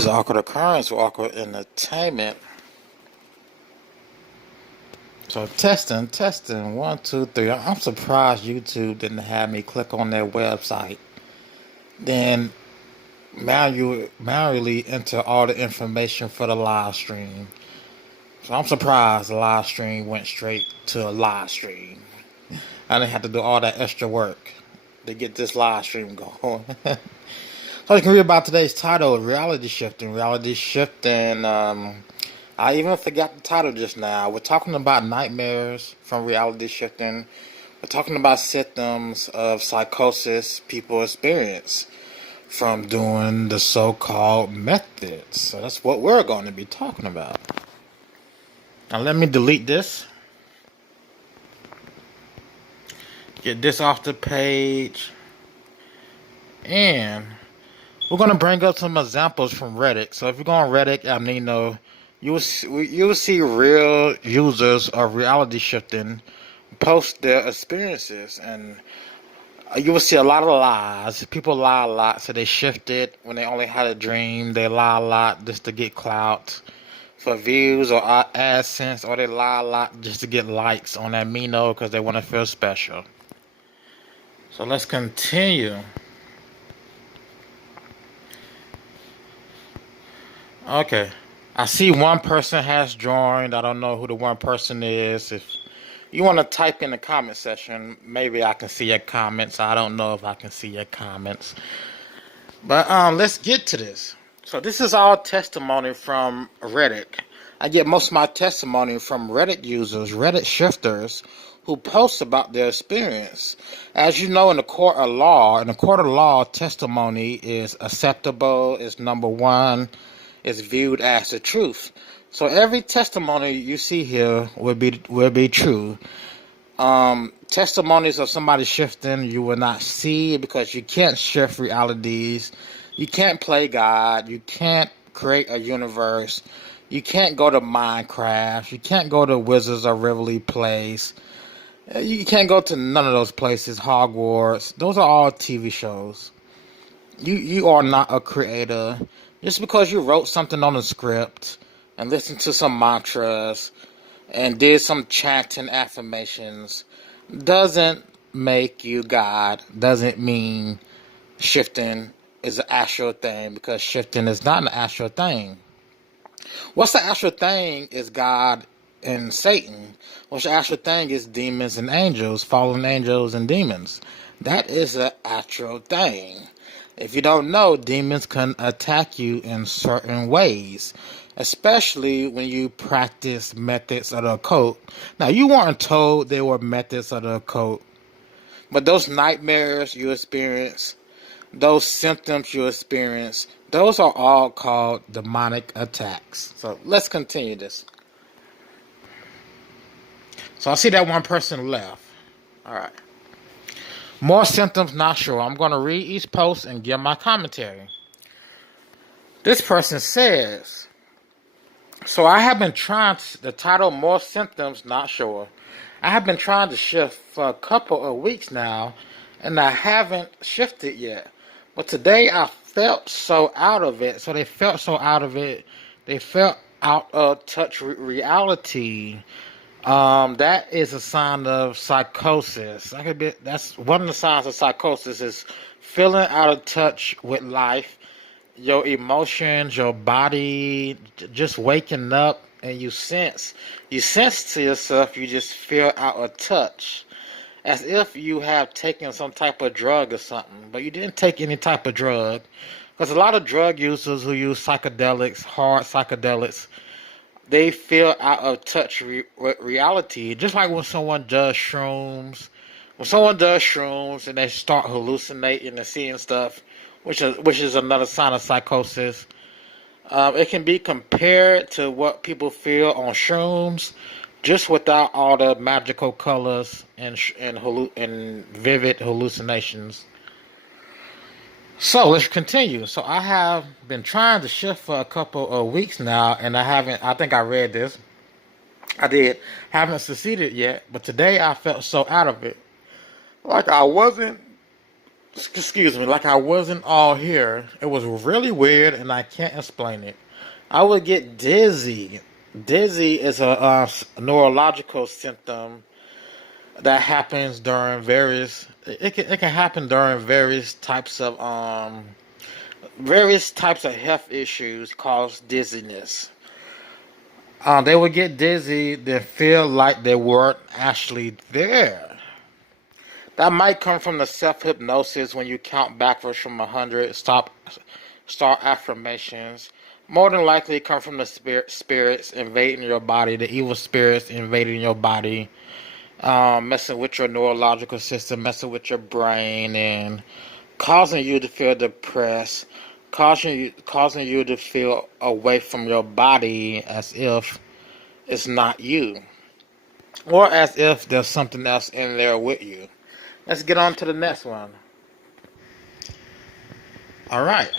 is Awkward Occurrence with Awkward Entertainment. So testing, 1, 2, 3. I'm surprised YouTube didn't have me click on their website, then manually enter all the information for the live stream. So I'm surprised the live stream went straight to a live stream. I didn't have to do all that extra work to get this live stream going. So you can read about today's title, Reality Shifting. I even forgot the title just now. We're talking about nightmares from reality shifting. We're talking about symptoms of psychosis people experience from doing the so-called methods. So that's what we're going to be talking about. Now let me delete this. Get this off the page. And we're going to bring up some examples from Reddit. So if you go on Reddit, you will see real users of reality shifting post their experiences, and you will see a lot of lies. People lie a lot, so they shifted when they only had a dream. They lie a lot just to get clout for views or AdSense, or they lie a lot just to get likes on that Mino because they want to feel special. So let's continue. Okay. I see one person has joined. I don't know who the one person is. If you want to type in the comment section, maybe I can see your comments. I don't know if I can see your comments. But let's get to this. So this is all testimony from Reddit. I get most of my testimony from Reddit users, Reddit shifters, who post about their experience. As you know, in the court of law, testimony is acceptable, is number one, is viewed as the truth. So every testimony you see here will be true. Testimonies of somebody shifting you will not see, because you can't shift realities. You can't play God. You can't create a universe. You can't go to Minecraft. You can't go to Wizards of Waverly Place. You can't go to none of those places. Hogwarts. Those are all TV shows. You are not a creator. Just because you wrote something on a script and listened to some mantras and did some chanting affirmations doesn't make you God. Doesn't mean shifting is an actual thing, because shifting is not an actual thing. What's the actual thing is God and Satan. What's the actual thing is demons and angels, fallen angels and demons. That is an actual thing. If you don't know, demons can attack you in certain ways, especially when you practice methods of the occult. Now, you weren't told they were methods of the occult, but those nightmares you experience, those symptoms you experience, those are all called demonic attacks. So let's continue this. So I see that one person left. All right. More symptoms, not sure. I'm going to read each post and give my commentary. This person says, so I have been trying the title, More Symptoms, Not Sure. I have been trying to shift for a couple of weeks now, and I haven't shifted yet. But today I felt so out of it. So they felt so out of it. They felt out of touch with reality. That is a sign of psychosis. That's one of the signs of psychosis, is feeling out of touch with life, your emotions, your body, just waking up, and you sense to yourself, you just feel out of touch, as if you have taken some type of drug or something, but you didn't take any type of drug, because a lot of drug users who use psychedelics, hard psychedelics, they feel out of touch with reality, just like when someone does shrooms. When someone does shrooms and they start hallucinating and seeing stuff, which is another sign of psychosis. It can be compared to what people feel on shrooms, just without all the magical colors and vivid hallucinations. So let's continue. So I have been trying to shift for a couple of weeks now, and I think I read this. I did. Haven't succeeded yet, but today I felt so out of it. Like I wasn't excuse me, like I wasn't all here. It was really weird, and I can't explain it. I would get dizzy. Dizzy is a neurological symptom that happens during various. It can happen during various types of health issues cause dizziness. They would get dizzy, then feel like they weren't actually there. That might come from the self-hypnosis when you count backwards from 100, start affirmations. More than likely come from the spirits invading your body, the evil spirits invading your body, messing with your neurological system, messing with your brain, and causing you to feel depressed, causing you to feel away from your body as if it's not you, or as if there's something else in there with you. Let's get on to the next one. All right.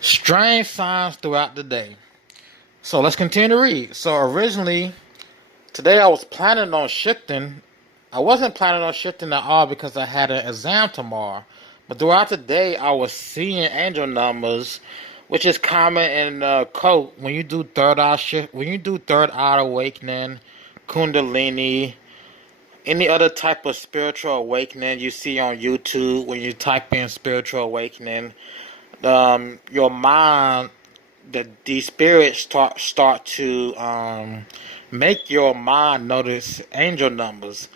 Strange signs throughout the day. So let's continue to read. So originally, today I was planning on shifting. I wasn't planning on shifting at all because I had an exam tomorrow. But throughout the day, I was seeing angel numbers, which is common in cult when you do third eye shift, when you do third eye awakening, kundalini, any other type of spiritual awakening you see on YouTube. When you type in spiritual awakening, your mind, these spirits start to make your mind notice angel numbers.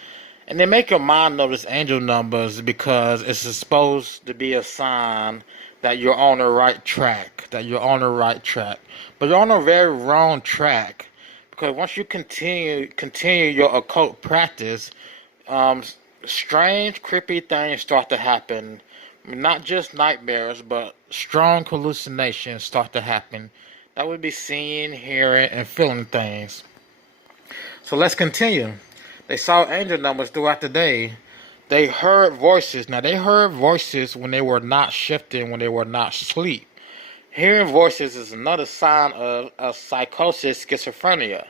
And they make your mind notice angel numbers because it's supposed to be a sign that you're on the right track. But you're on a very wrong track. Because once you continue your occult practice, strange, creepy things start to happen. Not just nightmares, but strong hallucinations start to happen. That would be seeing, hearing, and feeling things. So let's continue. They saw angel numbers throughout the day. They heard voices. Now, they heard voices when they were not shifting, when they were not asleep. Hearing voices is another sign of psychosis, schizophrenia.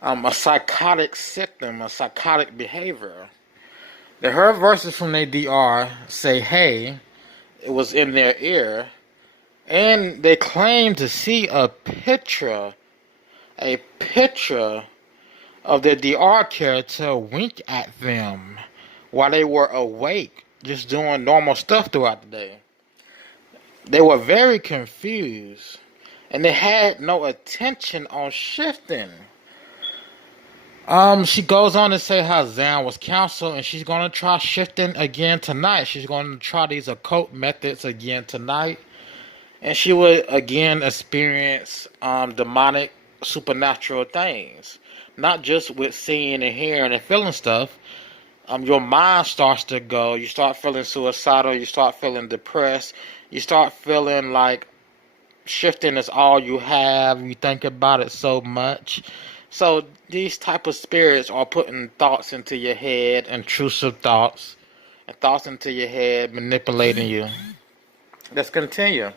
A psychotic symptom, a psychotic behavior. They heard voices from their DR say, hey, it was in their ear. And they claimed to see a picture of the DR character wink at them while they were awake, just doing normal stuff throughout the day. They were very confused, and they had no attention on shifting. She goes on to say how Zan was counseled, and she's going to try shifting again tonight. She's going to try these occult methods again tonight, and she would again experience demonic, supernatural things. Not just with seeing and hearing and feeling stuff. Your mind starts to go. You start feeling suicidal. You start feeling depressed. You start feeling like shifting is all you have. You think about it so much. So these type of spirits are putting thoughts into your head, intrusive thoughts, and thoughts into your head, manipulating you. Let's continue.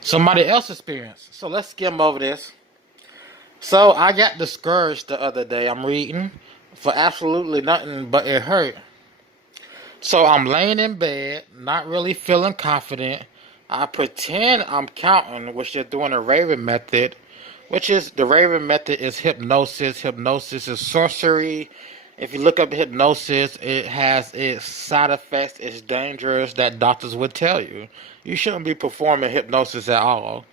Somebody else's experience. So let's skim over this. So I got discouraged the other day. I'm reading for absolutely nothing, but it hurt. So I'm laying in bed, not really feeling confident. I pretend I'm counting, which they're doing a Raven method, which is the Raven method is hypnosis. Hypnosis is sorcery. If you look up hypnosis, it has its side effects. It's dangerous that doctors would tell you. You shouldn't be performing hypnosis at all.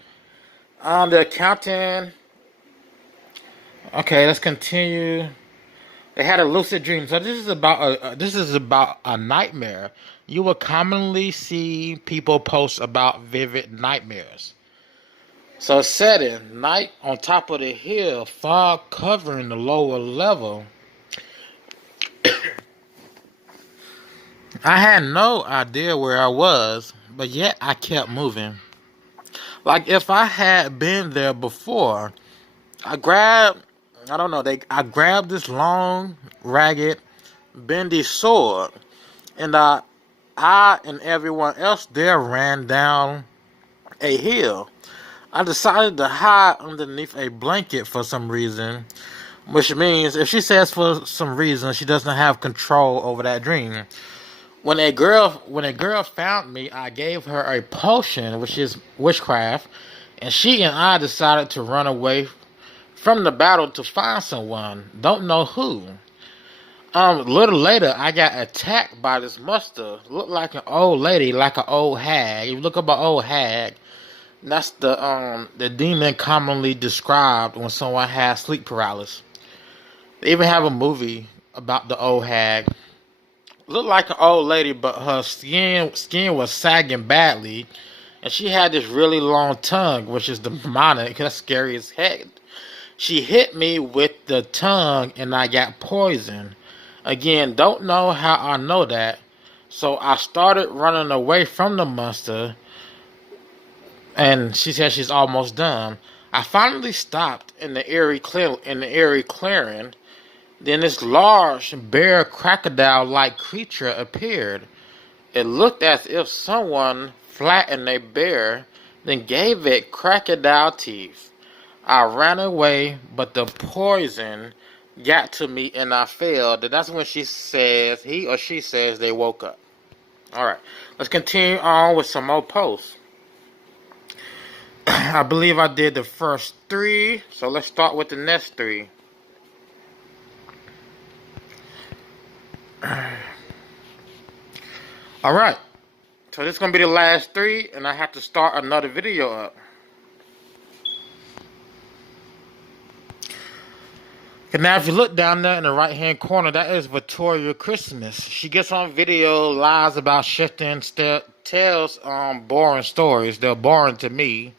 The counting. Okay, let's continue. They had a lucid dream. So this is about a nightmare. You will commonly see people post about vivid nightmares. So setting, night on top of the hill, fog covering the lower level. I had no idea where I was, but yet I kept moving. Like if I had been there before, I grabbed this long, ragged, bendy sword, and I and everyone else there ran down a hill. I decided to hide underneath a blanket for some reason, which means if she says for some reason she doesn't have control over that dream. When a girl found me, I gave her a potion, which is witchcraft, and she and I decided to run away from the battle to find someone. Don't know who. A little later, I got attacked by this monster. Looked like an old lady, like an old hag. If you look up an old hag, that's the demon commonly described when someone has sleep paralysis. They even have a movie about the old hag. Looked like an old lady, but her skin was sagging badly, and she had this really long tongue, which is demonic. That's scary as heck. She hit me with the tongue, and I got poisoned. Again, don't know how I know that. So I started running away from the monster, and she said she's almost done. I finally stopped in the eerie clearing. Then this large bear crocodile-like creature appeared. It looked as if someone flattened a bear, then gave it crocodile teeth. I ran away, but the poison got to me and I failed. That's when he or she says they woke up. Alright, let's continue on with some more posts. I believe I did the first 3, so let's start with the next 3. Alright, so this is going to be the last 3, and I have to start another video up. Okay, now if you look down there in the right hand corner, that is Victoria Christmas. She gets on video, lies about shifting, tells boring stories. They're boring to me.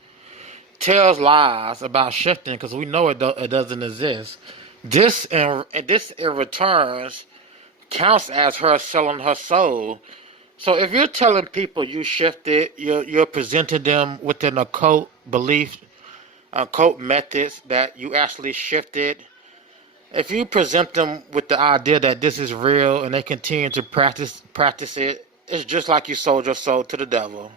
Tells lies about shifting because we know it doesn't exist. This in returns counts as her selling her soul. So if you're telling people you shifted, you're presenting them with an occult belief, occult methods that you actually shifted. If you present them with the idea that this is real and they continue to practice it, it's just like you sold your soul to the devil.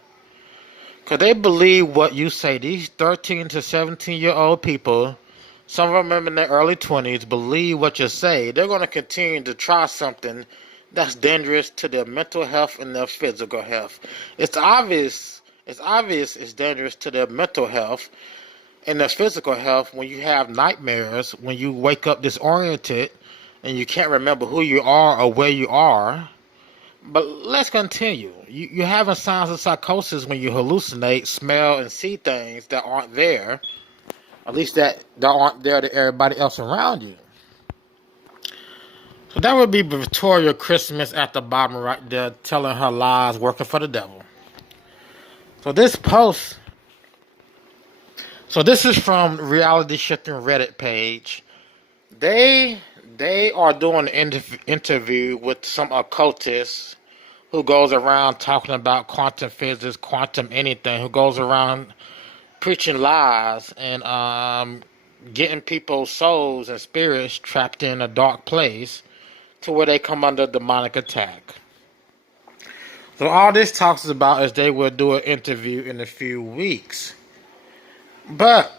Because they believe what you say. These 13 to 17-year-old people, some of them in their early 20s, believe what you say. They're going to continue to try something that's dangerous to their mental health and their physical health. It's obvious it's dangerous to their mental health and their physical health when you have nightmares, when you wake up disoriented and you can't remember who you are or where you are. But let's continue. You're having signs of psychosis when you hallucinate, smell, and see things that aren't there. At least that aren't there to everybody else around you. So that would be Victoria Christmas at the bottom right there, telling her lies, working for the devil. So this is from Reality Shifting Reddit page. They are doing an interview with some occultist who goes around talking about quantum physics, quantum anything, who goes around preaching lies and getting people's souls and spirits trapped in a dark place to where they come under demonic attack. So all this talks about is they will do an interview in a few weeks. But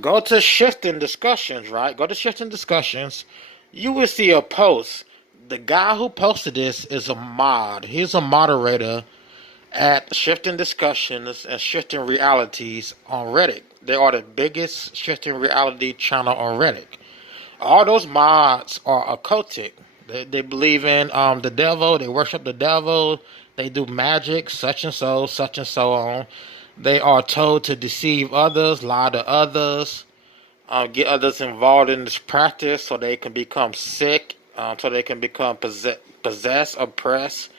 go to Shifting Discussions, right? Go to Shifting Discussions. You will see a post. The guy who posted this is a mod. He's a moderator at Shifting Discussions and Shifting Realities on Reddit. They are the biggest Shifting Reality channel on Reddit. All those mods are occultic. They believe in the devil. They worship the devil. They do magic, such and so on. They are told to deceive others, lie to others, get others involved in this practice so they can become sick, so they can become possessed, oppressed,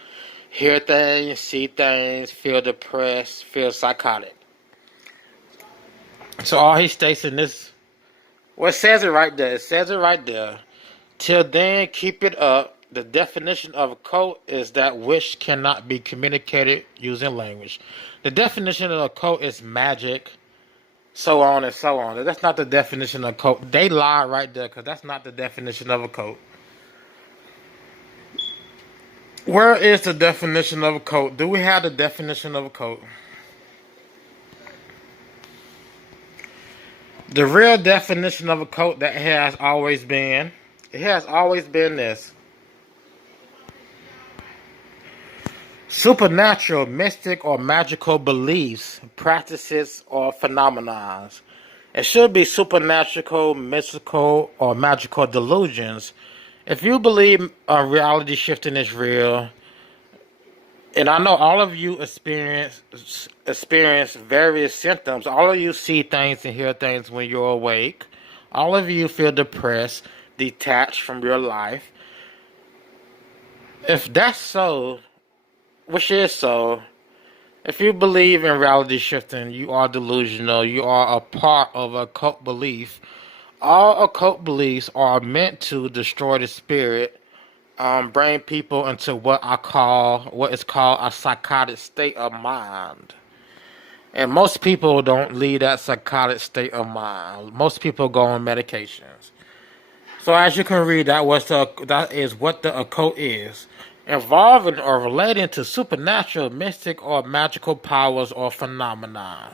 hear things, see things, feel depressed, feel psychotic. So all he states in this, well, it says it right there. Till then, keep it up. The definition of a cult is that which cannot be communicated using language. The definition of a cult is magic, so on and so on. That's not the definition of a cult. They lie right there because that's not the definition of a cult. Where is the definition of a cult? Do we have the definition of a cult? The real definition of a cult that it has always been this: supernatural, mystic, or magical beliefs, practices, or phenomena. It should be supernatural, mystical, or magical delusions. If you believe reality shifting is real, and I know all of you experience various symptoms. All of you see things and hear things when you're awake. All of you feel depressed, detached from your life. If that's so, which is so, if you believe in reality shifting, you are delusional. You are a part of a occult belief. All occult beliefs are meant to destroy the spirit, bring people into what is called a psychotic state of mind. And most people don't leave that psychotic state of mind. Most people go on medications. So as you can read, that is what the occult is. Involving or relating to supernatural, mystic, or magical powers or phenomena.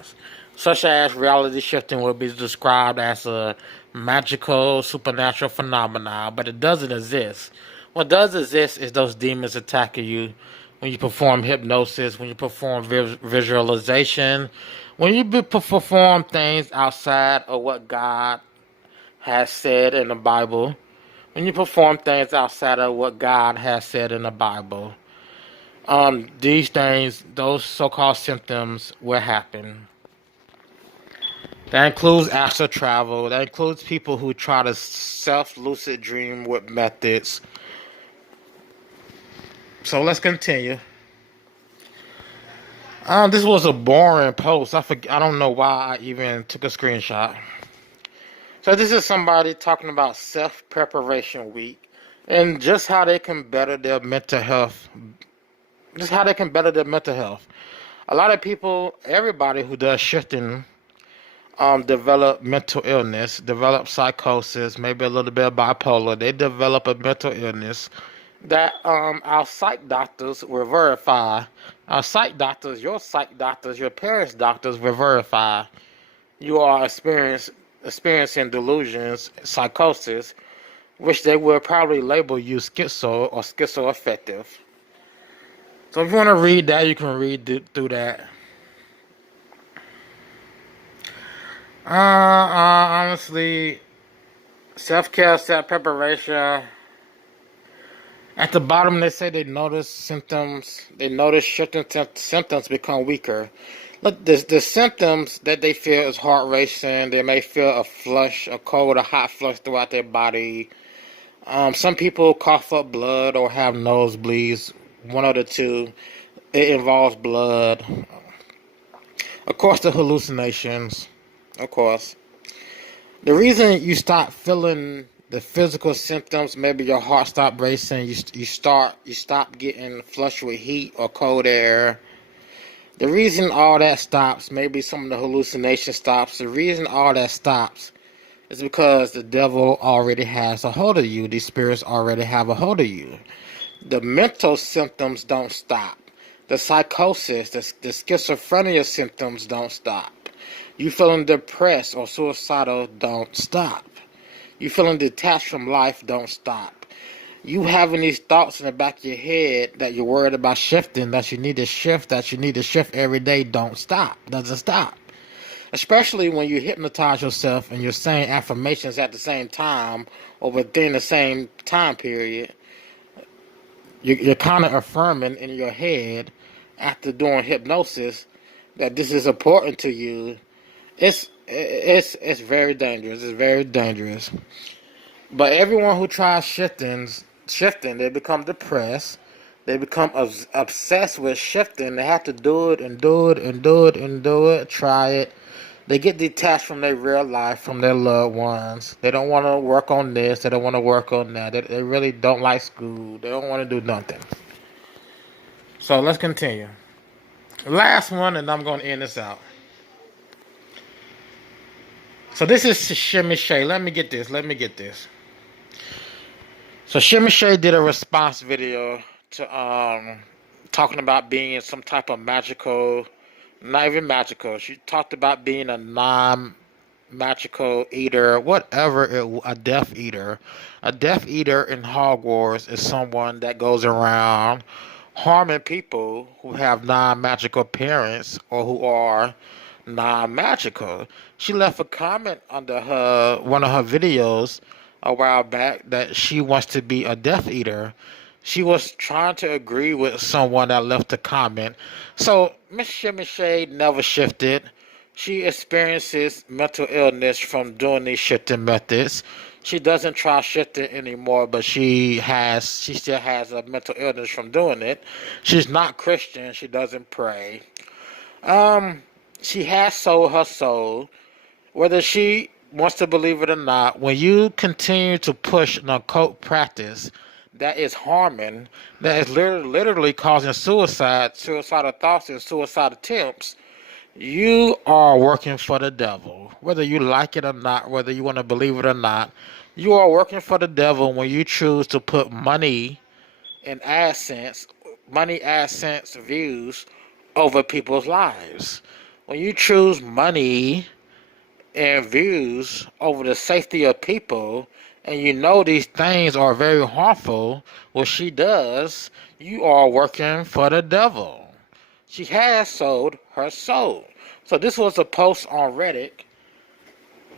Such as reality shifting will be described as a magical, supernatural phenomena, but it doesn't exist. What does exist is those demons attacking you when you perform hypnosis, when you perform visualization, when you perform things outside of what God has said in the Bible. When you perform things outside of what God has said in the Bible, these things, those so-called symptoms will happen. That includes astral travel. That includes people who try to self-lucid dream with methods. So let's continue. This was a boring post. I don't know why I even took a screenshot. So this is somebody talking about self-preparation week and just how they can better their mental health. Just how they can better their mental health. A lot of people, everybody who does shifting, develop mental illness, develop psychosis, maybe a little bit of bipolar. They develop a mental illness that our psych doctors will verify. Our psych doctors, your parents' doctors will verify you are experiencing delusions, psychosis, which they will probably label you schizo or schizoaffective. So if you want to read that, you can read through that. Honestly, self-care, self-preparation. At the bottom, they say they notice symptoms. They notice shifting symptoms become weaker. Look, the symptoms that they feel is heart racing. They may feel a flush, a cold, a hot flush throughout their body. Some people cough up blood or have nosebleeds. One of the two. It involves blood. Of course, the hallucinations. Of course. The reason you stop feeling the physical symptoms, maybe your heart stop racing, you stop getting flushed with heat or cold air. The reason all that stops, maybe some of the hallucination stops, the reason all that stops is because the devil already has a hold of you. These spirits already have a hold of you. The mental symptoms don't stop. The psychosis, the schizophrenia symptoms don't stop. You feeling depressed or suicidal don't stop. You feeling detached from life don't stop. You having these thoughts in the back of your head that you're worried about shifting, that you need to shift every day don't stop. Doesn't stop. Especially when you hypnotize yourself and you're saying affirmations at the same time or within the same time period. You're kind of affirming in your head after doing hypnosis that this is important to you. It's very dangerous. It's very dangerous. But everyone who tries shifting, they become depressed. They become obsessed with shifting. They have to do it and do it and do it and do it. Try it. They get detached from their real life, from their loved ones. They don't want to work on this. They don't want to work on that. They really don't like school. They don't want to do nothing. So let's continue. Last one, and I'm going to end this out. So this is Shimmer Shade. Let me get this. So Shimmer Shade did a response video to talking about being in some type of magical, not even magical. She talked about being a magical eater, whatever, a Death Eater. A Death Eater in Hogwarts is someone that goes around harming people who have non-magical parents or who are non-magical. She left a comment under one of her videos a while back that she wants to be a Death Eater. She was trying to agree with someone that left a comment. So Miss Shimmer Shade never shifted. She experiences mental illness from doing these shifting methods. She doesn't try shifting anymore, but she still has a mental illness from doing it. She's not Christian. She doesn't pray. She has sold her soul. Whether she wants to believe it or not, when you continue to push an occult practice that is harming, that is literally causing suicidal thoughts and suicide attempts, you are working for the devil. Whether you like it or not, whether you want to believe it or not, you are working for the devil when you choose to put money and AdSense, views over people's lives. When you choose money and views over the safety of people, and you know these things are very harmful, what she does, you are working for the devil. She has sold her soul. So this was a post on Reddit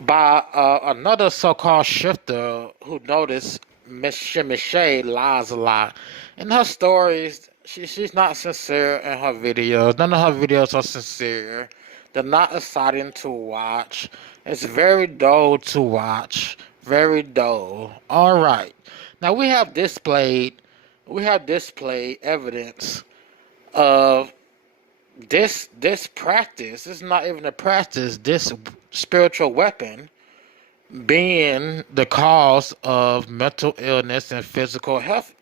by another so-called shifter who noticed Miss Shimmy Shade lies a lot. In her stories, she's not sincere in her videos. None of her videos are sincere. They're not exciting to watch. It's very dull to watch. Very dull. Alright. Now we have displayed evidence of this practice. It's not even a practice. This spiritual weapon being the cause of mental illness and physical health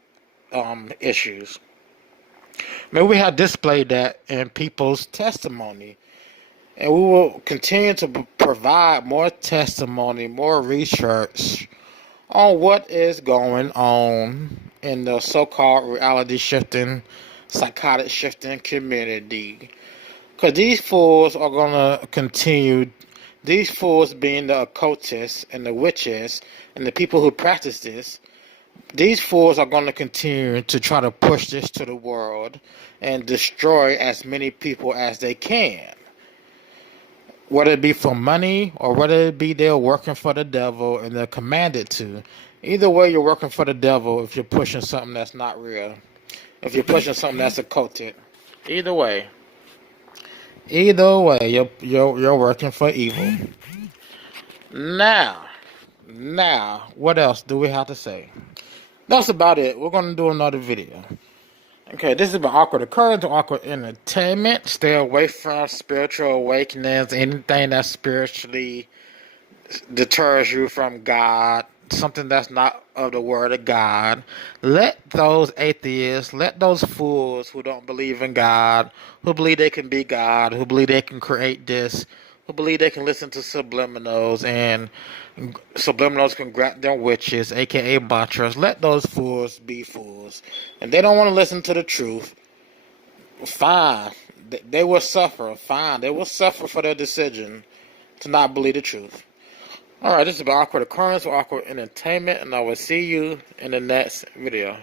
issues. I mean, we have displayed that in people's testimony, and we will continue to provide more testimony, more research on what is going on in the so-called reality shifting, psychotic shifting community. Because these fools are going to continue, these fools being the occultists and the witches and the people who practice this, these fools are going to continue to try to push this to the world and destroy as many people as they can. Whether it be for money or whether it be they're working for the devil and they're commanded to. Either way, you're working for the devil if you're pushing something that's not real. If you're pushing something that's occulted. Either way, you're working for evil. Now, what else do we have to say? That's about it. We're going to do another video. Okay, this has been Awkward Occurrence, Awkward Entertainment. Stay away from spiritual awakenings, anything that spiritually deters you from God, something that's not of the word of God. Let those atheists, let those fools who don't believe in God, who believe they can be God, who believe they can create this, who believe they can listen to subliminals, and subliminals can grant them witches, aka mantras. Let those fools be fools. And they don't want to listen to the truth. Fine. They will suffer. Fine. They will suffer for their decision to not believe the truth. Alright, this has been Awkward Occurrence or Awkward Entertainment, and I will see you in the next video.